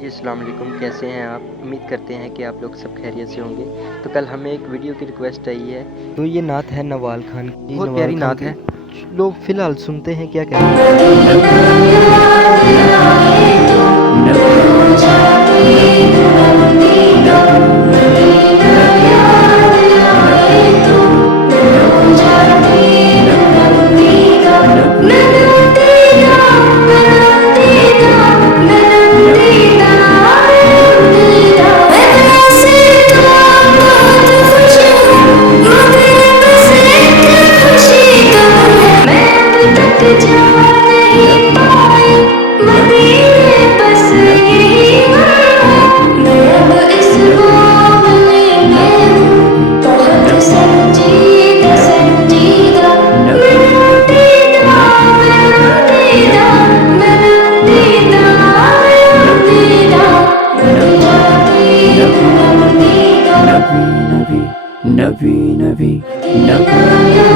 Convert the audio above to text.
जी, अस्सलाम वालेकुम, कैसे हैं आप? उम्मीद करते हैं कि आप लोग सब खैरियत से होंगे। तो कल हमें एक वीडियो की रिक्वेस्ट आई है, तो ये नात है नवाल खान की, बहुत प्यारी नात है। लोग फ़िलहाल सुनते हैं क्या कहते Navi, Navi, Navi, Navi, Navi.